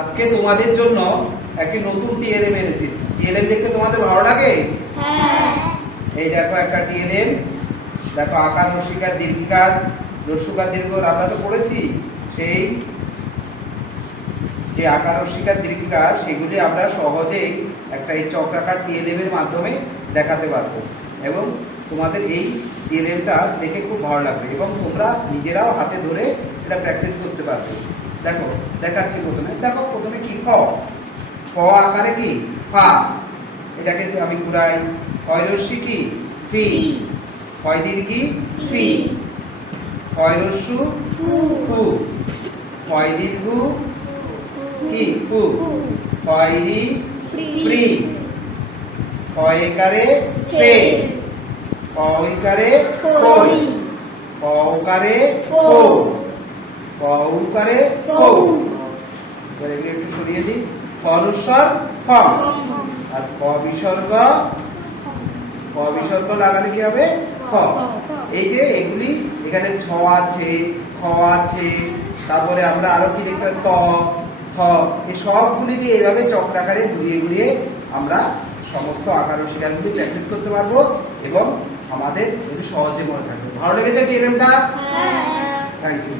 আজকে তোমাদের জন্য একটি নতুন টিএলএম এনেছি। টিএলএম দেখতে তোমাদের ভালো লাগে? হ্যাঁ। এই দেখো একটা টিএলএম, দেখো আকার রসিকার দীর্ঘিকার রস্যকার দীর্ঘ আমরা তো পড়েছি। সেই যে আকার রসিকার দীর্ঘিকার সেগুলি আমরা সহজেই একটা এই চক্রাকার টিএলএম এর মাধ্যমে দেখাতে পারবো এবং তোমাদের এই টিএলএমটা দেখে খুব ভালো লাগবে এবং তোমরা নিজেরাও হাতে ধরে এটা প্র্যাকটিস করতে পারবে। দেখো দেখাচ্ছি প্রথমে কি খ আকারে কি ফা, এটাকে আমি ঘুরাই। হয় রস্যি কি ফি, হয় দীর্ঘি ফি, হয় রস্যু ফু, হয় দীর্ঘ কি ফু, হয় রি ফ্রি, হয় একারে ফে, কইকারে কই, কওকারে কো, কউকারে কৌ। এবারে এগুলো একটু সরিয়ে দিই। ফরস্বর ফ আর ক বিসর্গ লাগালে কি হবে খ। এই যে এগুলি এখানে ছ আছে, খ আছে, তারপরে আমরা আরো কি দেখতে পাই ত, থ, এই সবগুলি দিয়ে এইভাবে চক্রাকারে ঘুরিয়ে ঘুরিয়ে আমরা সমস্ত আকার ও শিকারগুলি প্র্যাকটিস করতে পারবো এবং আমাদের একটু সহজে মনে থাকবে। ভালো লেগেছে টিএলএমটা? হ্যাঁ। Thank you.